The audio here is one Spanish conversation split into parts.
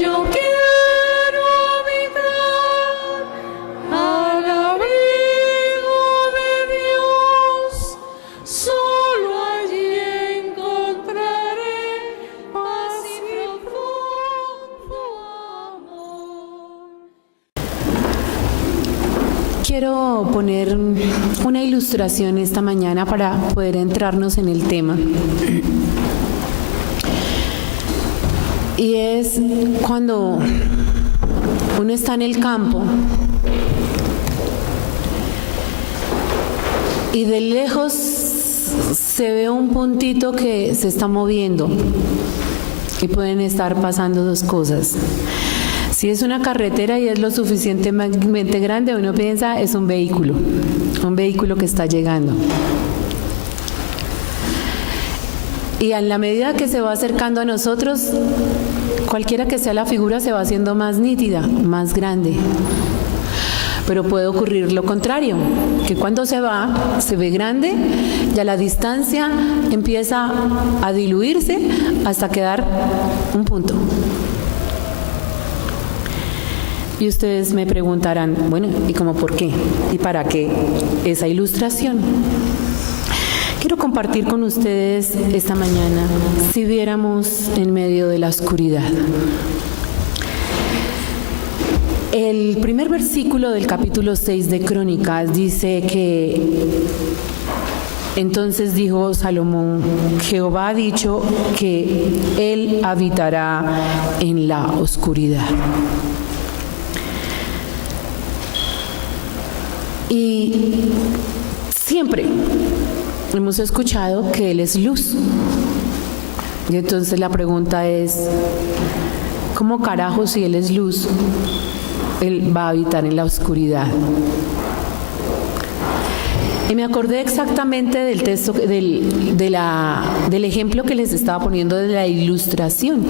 yo quiero habitar al abrigo de Dios, solo allí encontraré paz y profundo amor. Quiero poner una ilustración esta mañana para poder entrarnos en el tema. Y es cuando uno está en el campo y de lejos se ve un puntito que se está moviendo y pueden estar pasando dos cosas. Si es una carretera y es lo suficientemente grande, uno piensa es un vehículo que está llegando. Y a la medida que se va acercando a nosotros, cualquiera que sea la figura se va haciendo más nítida, más grande. Pero puede ocurrir lo contrario, que cuando se ve grande, ya la distancia empieza a diluirse hasta quedar un punto. Y ustedes me preguntarán, bueno, ¿y cómo por qué? ¿Y para qué esa ilustración? Quiero compartir con ustedes esta mañana, si viéramos en medio de la oscuridad. El primer versículo del capítulo 6 de Crónicas dice que entonces dijo Salomón, Jehová ha dicho que él habitará en la oscuridad. Y siempre hemos escuchado que Él es luz. Y entonces la pregunta es, ¿cómo carajo si Él es luz, Él va a habitar en la oscuridad? Y me acordé exactamente del texto, del ejemplo que les estaba poniendo de la ilustración.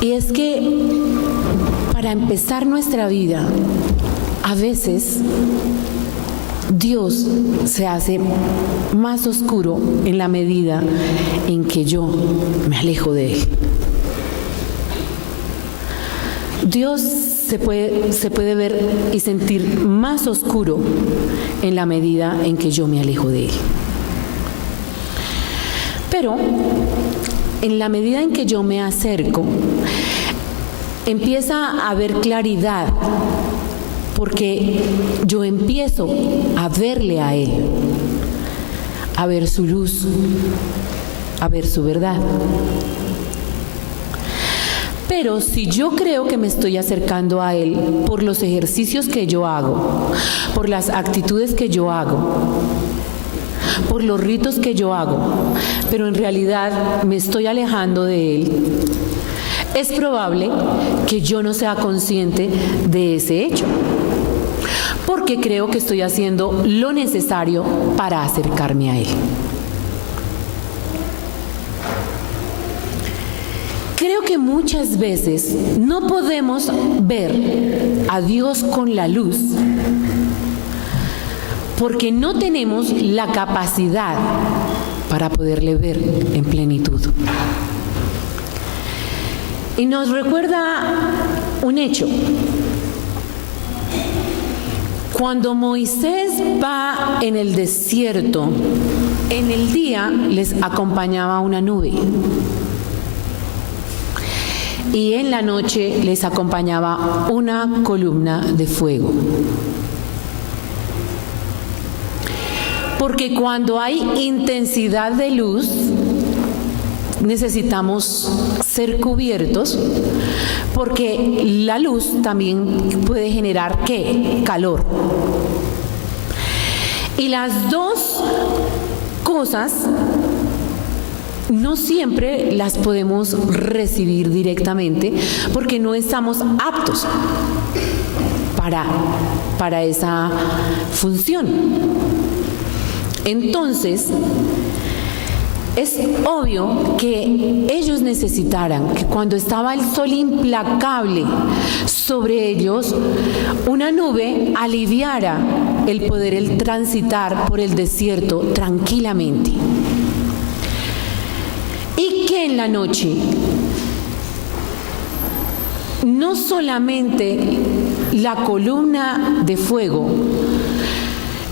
Y es que para empezar nuestra vida, a veces Dios se hace más oscuro en la medida en que yo me alejo de Él. Dios se puede ver y sentir más oscuro en la medida en que yo me alejo de Él. Pero en la medida en que yo me acerco, empieza a haber claridad, porque yo empiezo a verle a Él, a ver su luz, a ver su verdad. Pero si yo creo que me estoy acercando a Él por los ejercicios que yo hago, por las actitudes que yo hago, por los ritos que yo hago, pero en realidad me estoy alejando de Él, es probable que yo no sea consciente de ese hecho, porque creo que estoy haciendo lo necesario para acercarme a Él. Creo que muchas veces no podemos ver a Dios con la luz porque no tenemos la capacidad para poderle ver en plenitud. Y nos recuerda un hecho. Cuando Moisés va en el desierto, en el día les acompañaba una nube y en la noche les acompañaba una columna de fuego. Porque cuando hay intensidad de luz, necesitamos ser cubiertos, porque la luz también puede generar ¿qué? Calor. Y las dos cosas no siempre las podemos recibir directamente porque no estamos aptos para esa función. Entonces, es obvio que ellos necesitaran que cuando estaba el sol implacable sobre ellos, una nube aliviara el poder transitar por el desierto tranquilamente. Y que en la noche no solamente la columna de fuego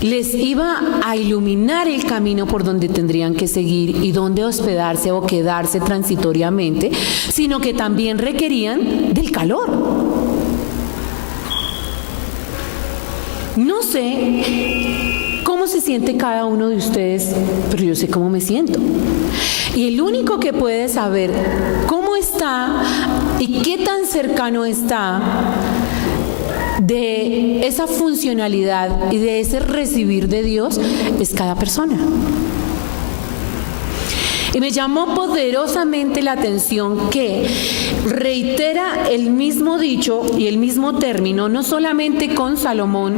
les iba a iluminar el camino por donde tendrían que seguir y donde hospedarse o quedarse transitoriamente, sino que también requerían del calor. No sé cómo se siente cada uno de ustedes, pero yo sé cómo me siento. Y el único que puede saber cómo está y qué tan cercano está de esa funcionalidad y de ese recibir de Dios es cada persona. Y me llamó poderosamente la atención que reitera el mismo dicho y el mismo término, no solamente con Salomón,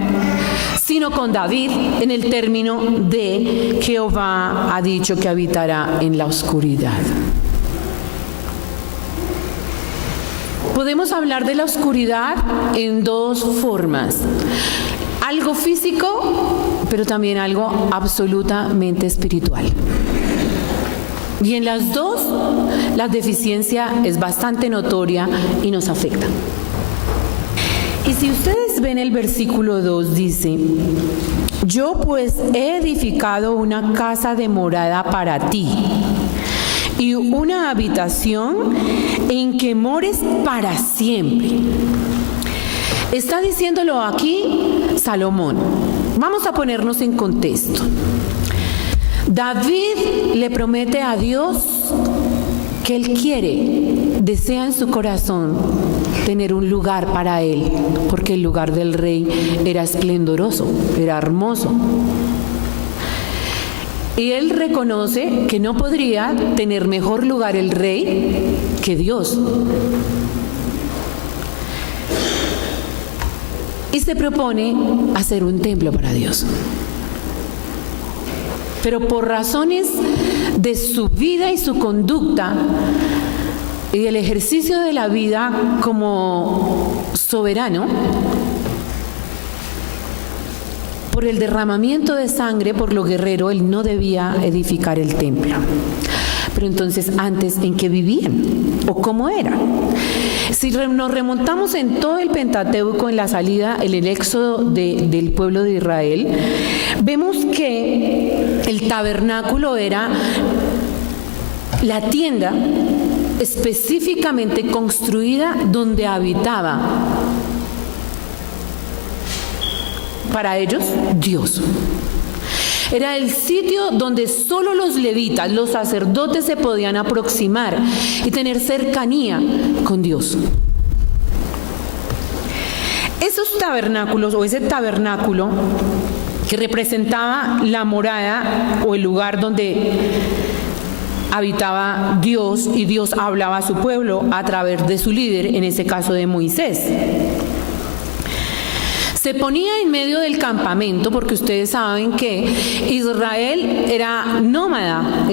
sino con David, en el término de Jehová ha dicho que habitará en la oscuridad. Podemos hablar de la oscuridad en dos formas: algo físico, pero también algo absolutamente espiritual. Y en las dos, la deficiencia es bastante notoria y nos afecta. Y si ustedes ven el versículo 2, dice: yo pues he edificado una casa de morada para ti, y una habitación en que mores para siempre. Está diciéndolo aquí Salomón. Vamos a ponernos en contexto. David le promete a Dios que él quiere, desea en su corazón tener un lugar para él, porque el lugar del rey era esplendoroso, era hermoso. Y él reconoce que no podría tener mejor lugar el rey que Dios. Y se propone hacer un templo para Dios. Pero por razones de su vida y su conducta y del ejercicio de la vida como soberano, por el derramamiento de sangre, por lo guerrero, él no debía edificar el templo. Pero entonces, antes, ¿en qué vivían? ¿O cómo era? Si nos remontamos en todo el Pentateuco, en la salida, en el éxodo del pueblo de Israel, vemos que el tabernáculo era la tienda específicamente construida donde habitaba, para ellos, Dios. Era el sitio donde solo los levitas, los sacerdotes, se podían aproximar y tener cercanía con Dios. Esos tabernáculos, o ese tabernáculo que representaba la morada o el lugar donde habitaba Dios, y Dios hablaba a su pueblo a través de su líder, en ese caso de Moisés. Se ponía en medio del campamento, porque ustedes saben que Israel era nómada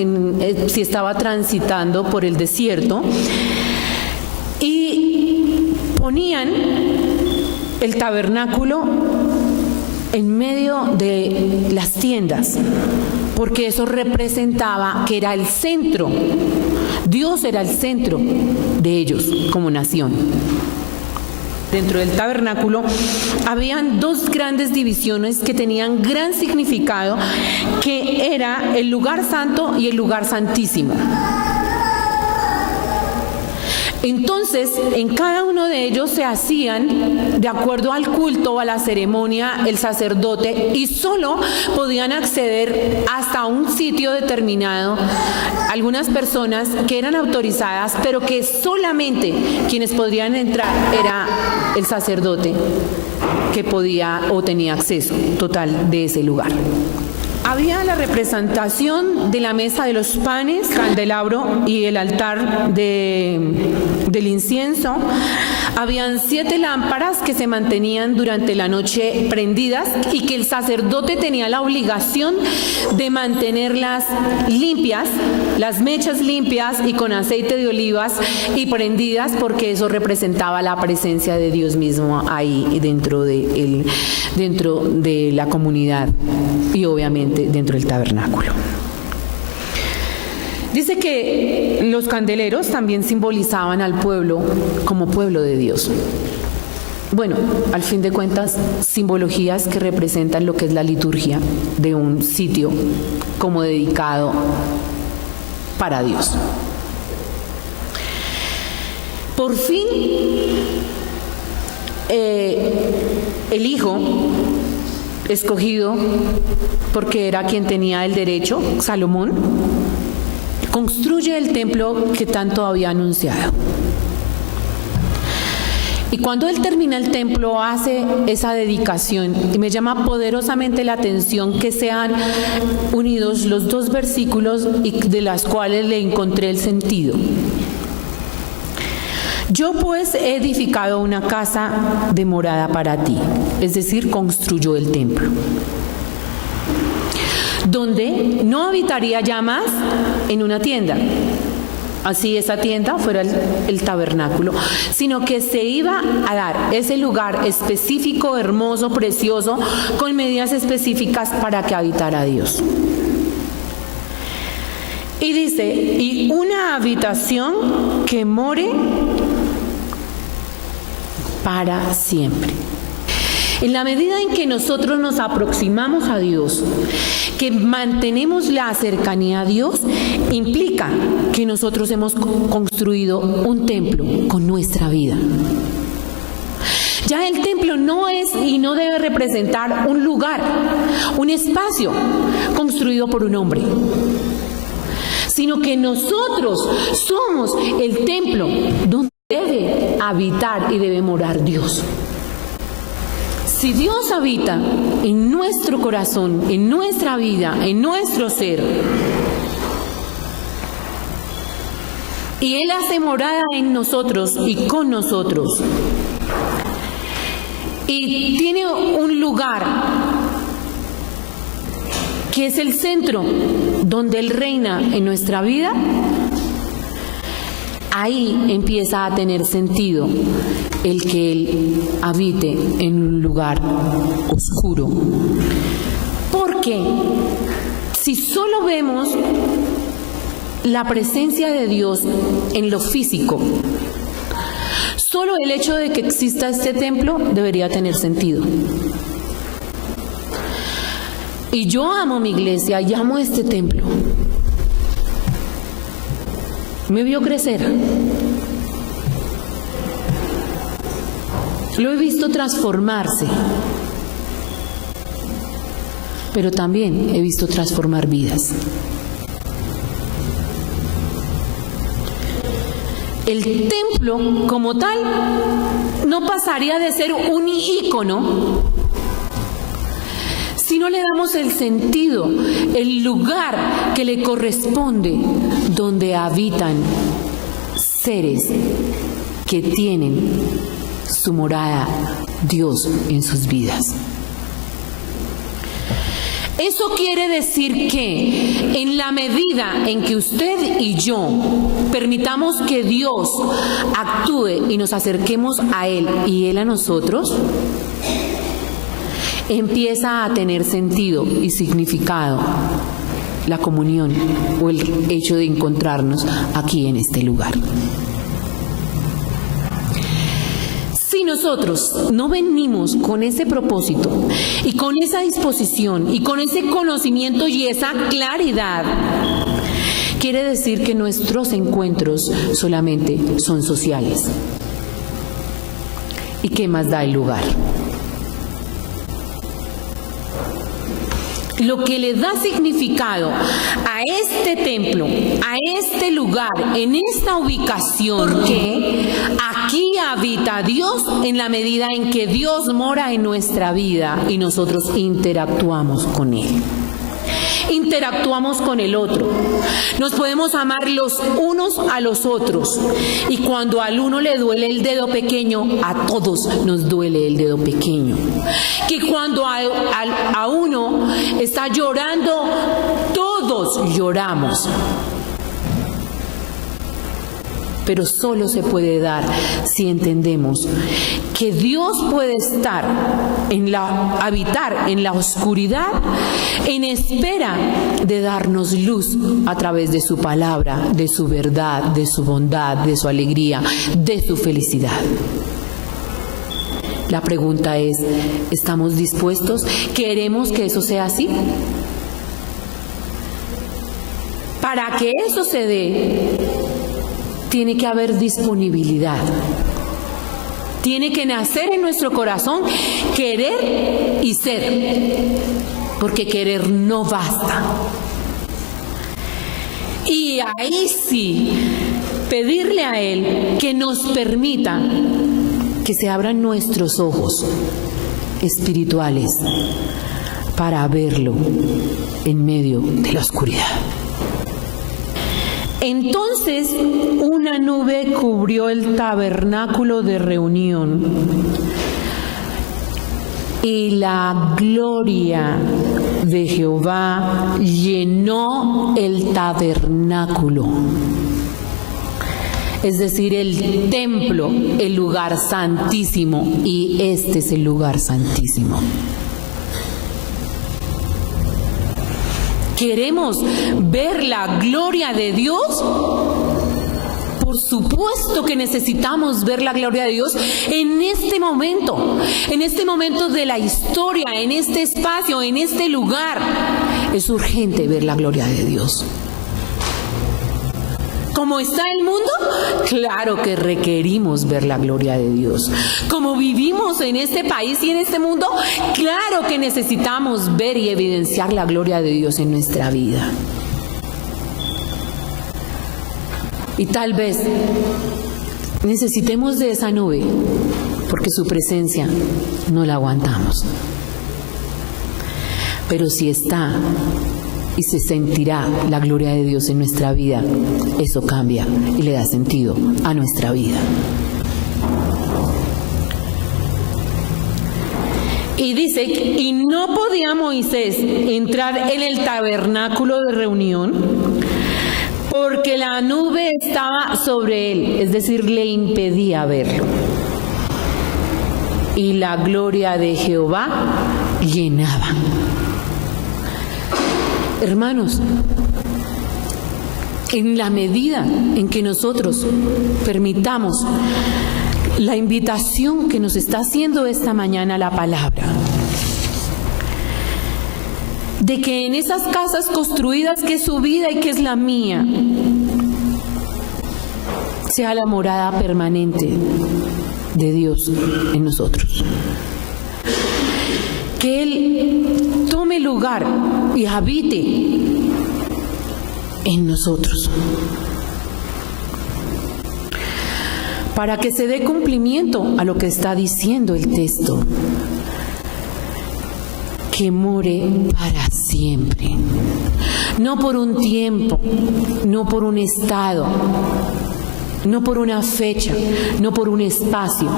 si estaba transitando por el desierto, y ponían el tabernáculo en medio de las tiendas, porque eso representaba que era el centro. Dios era el centro de ellos como nación. Dentro del tabernáculo habían dos grandes divisiones que tenían gran significado, que era el lugar santo y el lugar santísimo. Entonces, en cada uno de ellos se hacían, de acuerdo al culto o a la ceremonia, el sacerdote, y solo podían acceder hasta un sitio determinado algunas personas que eran autorizadas, pero que solamente quienes podrían entrar era el sacerdote, que podía o tenía acceso total de ese lugar. Había la representación de la mesa de los panes, candelabro y el altar del incienso. Habían 7 lámparas que se mantenían durante la noche prendidas y que el sacerdote tenía la obligación de mantenerlas limpias, las mechas limpias y con aceite de olivas y prendidas, porque eso representaba la presencia de Dios mismo ahí dentro de la comunidad y obviamente dentro del tabernáculo. Dice que los candeleros también simbolizaban al pueblo como pueblo de Dios. Bueno, al fin de cuentas, simbologías que representan lo que es la liturgia de un sitio como dedicado para Dios. Por fin, el hijo escogido, porque era quien tenía el derecho, Salomón, construye el templo que tanto había anunciado. Y cuando él termina el templo, hace esa dedicación, y me llama poderosamente la atención que sean unidos los dos versículos y de las cuales le encontré el sentido. Yo pues he edificado una casa de morada para ti, es decir, construyó el templo, donde no habitaría ya más en una tienda, así esa tienda fuera el tabernáculo, sino que se iba a dar ese lugar específico, hermoso, precioso, con medidas específicas para que habitara Dios. Y dice, y una habitación que more para siempre. En la medida en que nosotros nos aproximamos a Dios, que mantenemos la cercanía a Dios, implica que nosotros hemos construido un templo con nuestra vida. Ya el templo no es y no debe representar un lugar, un espacio construido por un hombre, sino que nosotros somos el templo donde debe habitar y debe morar Dios. Si Dios habita en nuestro corazón, en nuestra vida, en nuestro ser, y Él hace morada en nosotros y con nosotros, y tiene un lugar que es el centro donde Él reina en nuestra vida, ahí empieza a tener sentido el que Él habite en un lugar oscuro. Porque si solo vemos la presencia de Dios en lo físico, solo el hecho de que exista este templo debería tener sentido. Y yo amo mi iglesia y amo este templo. Me vio crecer. Lo he visto transformarse. Pero también he visto transformar vidas. El templo como tal no pasaría de ser un ícono si no le damos el sentido, el lugar que le corresponde, donde habitan seres que tienen su morada Dios en sus vidas. Eso quiere decir que en la medida en que usted y yo permitamos que Dios actúe y nos acerquemos a Él y Él a nosotros, empieza a tener sentido y significado la comunión o el hecho de encontrarnos aquí en este lugar. Si nosotros no venimos con ese propósito y con esa disposición y con ese conocimiento y esa claridad, quiere decir que nuestros encuentros solamente son sociales. ¿Y qué más da el lugar? Lo que le da significado a este templo, a este lugar, en esta ubicación, porque aquí habita Dios en la medida en que Dios mora en nuestra vida y nosotros interactuamos con Él. Interactuamos con el otro. Nos podemos amar los unos a los otros. Y cuando al uno le duele el dedo pequeño, a todos nos duele el dedo pequeño. Que cuando a uno está llorando, todos lloramos. pero solo se puede dar si entendemos que Dios puede habitar en la oscuridad en espera de darnos luz a través de su palabra, de su verdad, de su bondad, de su alegría, de su felicidad. La pregunta es, ¿estamos dispuestos? ¿Queremos que eso sea así? Para que eso se dé, tiene que haber disponibilidad. Tiene que nacer en nuestro corazón querer y ser, porque querer no basta. Y ahí sí, pedirle a Él que nos permita que se abran nuestros ojos espirituales para verlo en medio de la oscuridad. Entonces una nube cubrió el tabernáculo de reunión y la gloria de Jehová llenó el tabernáculo, es decir, el templo, el lugar santísimo, y este es el lugar santísimo. ¿Queremos ver la gloria de Dios? Por supuesto que necesitamos ver la gloria de Dios en este momento de la historia, en este espacio, en este lugar. Es urgente ver la gloria de Dios. ¿Cómo está el mundo? Claro que requerimos ver la gloria de Dios. ¿Cómo vivimos en este país y en este mundo? Claro que necesitamos ver y evidenciar la gloria de Dios en nuestra vida. Y tal vez necesitemos de esa nube, porque su presencia no la aguantamos. Pero si está y se sentirá la gloria de Dios en nuestra vida, eso cambia y le da sentido a nuestra vida. Y dice, y no podía Moisés entrar en el tabernáculo de reunión porque la nube estaba sobre él, es decir, le impedía verlo. Y la gloria de Jehová llenaba. Hermanos, en la medida en que nosotros permitamos la invitación que nos está haciendo esta mañana la palabra, de que en esas casas construidas que es su vida y que es la mía, sea la morada permanente de Dios en nosotros. Que Él tome lugar y habite en nosotros, para que se dé cumplimiento a lo que está diciendo el texto, que more para siempre, no por un tiempo, no por un estado, no por una fecha, no por un espacio,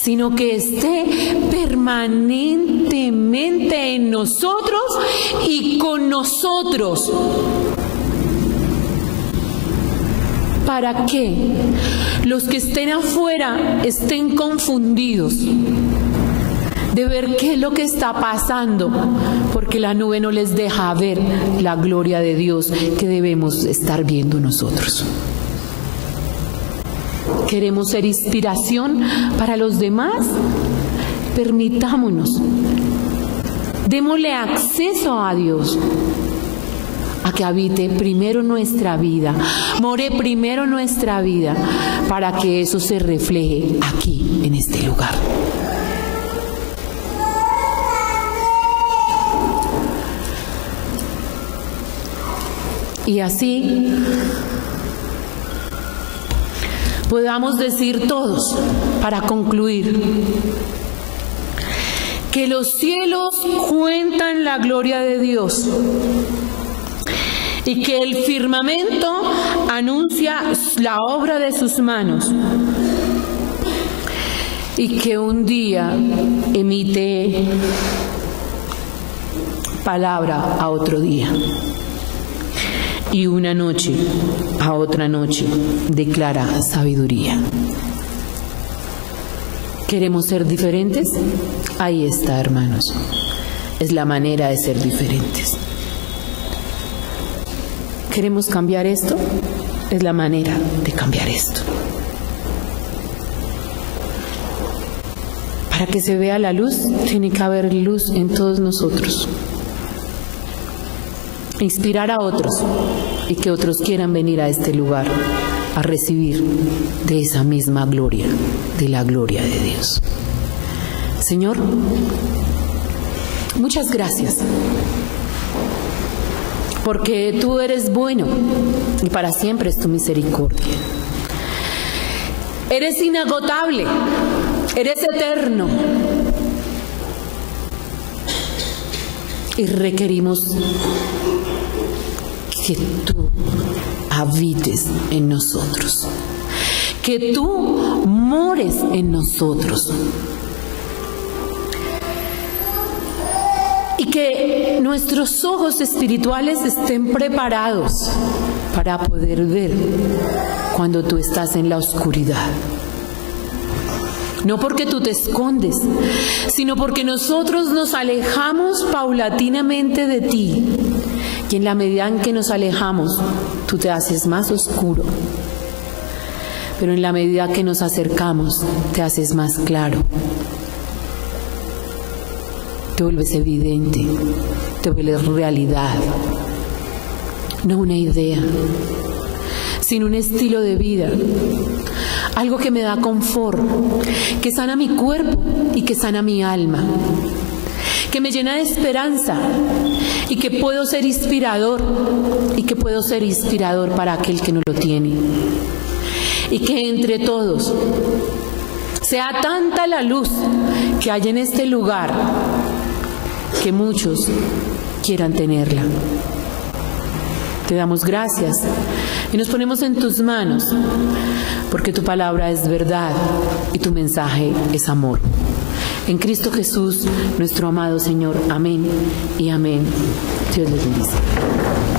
sino que esté permanentemente en nosotros y con nosotros. Para que los que estén afuera estén confundidos de ver qué es lo que está pasando, porque la nube no les deja ver la gloria de Dios que debemos estar viendo nosotros. ¿Queremos ser inspiración para los demás? Permitámonos, démosle acceso a Dios, a que habite primero nuestra vida, more primero nuestra vida, para que eso se refleje aquí, en este lugar. Y así podamos decir todos, para concluir, que los cielos cuentan la gloria de Dios y que el firmamento anuncia la obra de sus manos, y que un día emite palabra a otro día. y una noche a otra noche declara sabiduría. ¿Queremos ser diferentes? Ahí está, hermanos. Es la manera de ser diferentes. ¿Queremos cambiar esto? Es la manera de cambiar esto. Para que se vea la luz, tiene que haber luz en todos nosotros. Inspirar a otros y que otros quieran venir a este lugar a recibir de esa misma gloria, de la gloria de Dios. Señor, muchas gracias, porque tú eres bueno y para siempre es tu misericordia. Eres inagotable, eres eterno y requerimos que tú habites en nosotros, que tú mores en nosotros y que nuestros ojos espirituales estén preparados para poder ver cuando tú estás en la oscuridad. No porque tú te escondes, sino porque nosotros nos alejamos paulatinamente de ti. Y en la medida en que nos alejamos, tú te haces más oscuro. Pero en la medida que nos acercamos, te haces más claro. Te vuelves evidente, te vuelves realidad. No una idea, sino un estilo de vida. Algo que me da confort, que sana mi cuerpo y que sana mi alma, que me llena de esperanza y que puedo ser inspirador para aquel que no lo tiene. Y que entre todos sea tanta la luz que hay en este lugar que muchos quieran tenerla. Te damos gracias y nos ponemos en tus manos, porque tu palabra es verdad y tu mensaje es amor. En Cristo Jesús, nuestro amado Señor. Amén y amén. Dios les bendice.